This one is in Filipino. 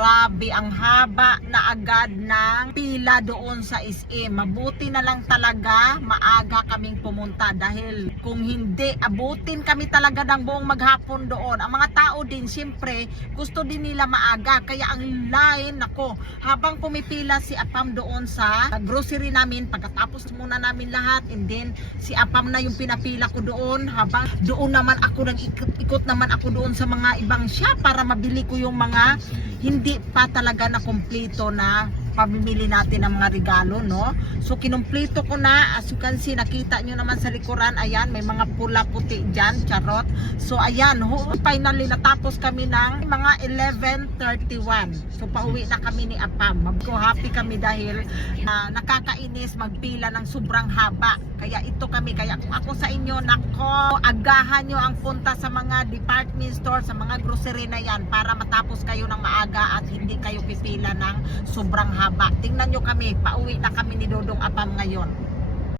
Grabe, ang haba na agad ng pila doon sa SM. Mabuti na lang talaga, maaga kaming pumunta dahil kung hindi, abutin kami talaga ng buong maghapon doon. Ang mga tao din, siyempre, gusto din nila maaga. Kaya ang line, nako, habang pumipila si Apam doon sa grocery namin, pagkatapos muna namin lahat, and then si Apam na yung pinapila ko doon, habang doon naman ako, nag-ikot naman ako doon sa mga ibang shop para mabili ko yung mga hindi pa talaga na kumpleto na pamimili natin ng mga regalo, no? So kinumpleto ko na, as you can see, nakita nyo naman sa likuran, ayan, may mga pula puti dyan, charot. So ayan, finally natapos kami ng mga 11:31. So pauwi na kami ni Apam. So happy kami dahil nakakainis magpila ng sobrang haba. Kaya ito kami, kaya kung ako sa inyo, nako, agahan nyo ang punta sa mga department store, sa mga grocery na yan para matapos kayo ng maaga at hindi kayo pipila ng sobrang haba. Tingnan nyo kami, pauwi na kami ni Dodong Apam ngayon.